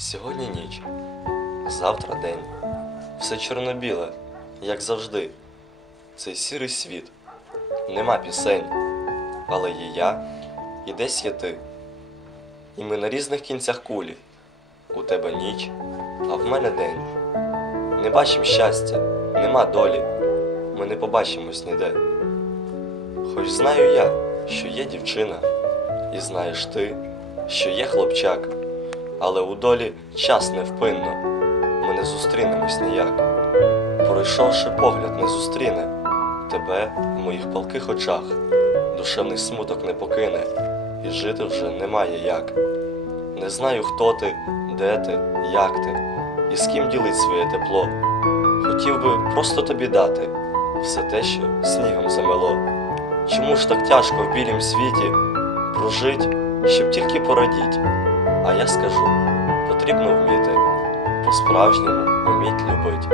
Сьогодні ніч, завтра день. Все чорно-біле, як завжди. Цей сірий світ, нема пісень, але є я і десь є ти. І ми на різних кінцях кулі. У тебе ніч, а в мене день. Не бачим щастя, нема долі. Ми не побачимось ніде. Хоч знаю я, що є дівчина, і знаєш ти, що є хлопчак, але у долі час невпинно, ми не зустрінемось ніяк. Пройшовши погляд, не зустріне тебе в моїх палких очах, душевний смуток не покине, і жити вже немає як. Не знаю, хто ти, де ти, як ти, і з ким ділить своє тепло. Хотів би просто тобі дати все те, що снігом замело. Чому ж так тяжко в білім світі прожить, щоб тільки порадіть? А я скажу, потрібно вміти, по-справжньому вміть любить.